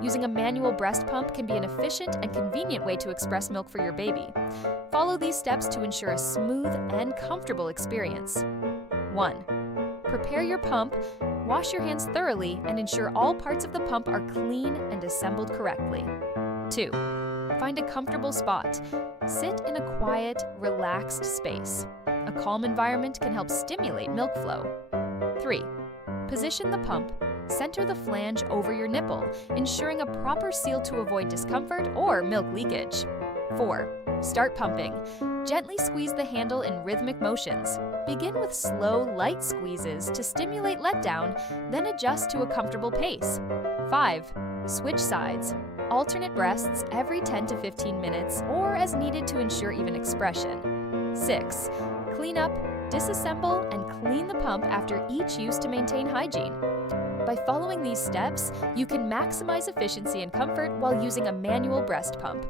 Using a manual breast pump can be an efficient and convenient way to express milk for your baby. Follow these steps to ensure a smooth and comfortable experience. 1. Prepare your pump, wash your hands thoroughly, and ensure all parts of the pump are clean and assembled correctly. 2. Find a comfortable spot. Sit in a quiet, relaxed space. A calm environment can help stimulate milk flow. 3. Position the pump. Center the flange over your nipple, ensuring a proper seal to avoid discomfort or milk leakage. 4. Start pumping. Gently squeeze the handle in rhythmic motions. Begin with slow, light squeezes to stimulate letdown, then adjust to a comfortable pace. 5. Switch sides. Alternate breasts every 10 to 15 minutes or as needed to ensure even expression. 6. Clean up, disassemble, and clean the pump after each use to maintain hygiene. By following these steps, you can maximize efficiency and comfort while using a manual breast pump.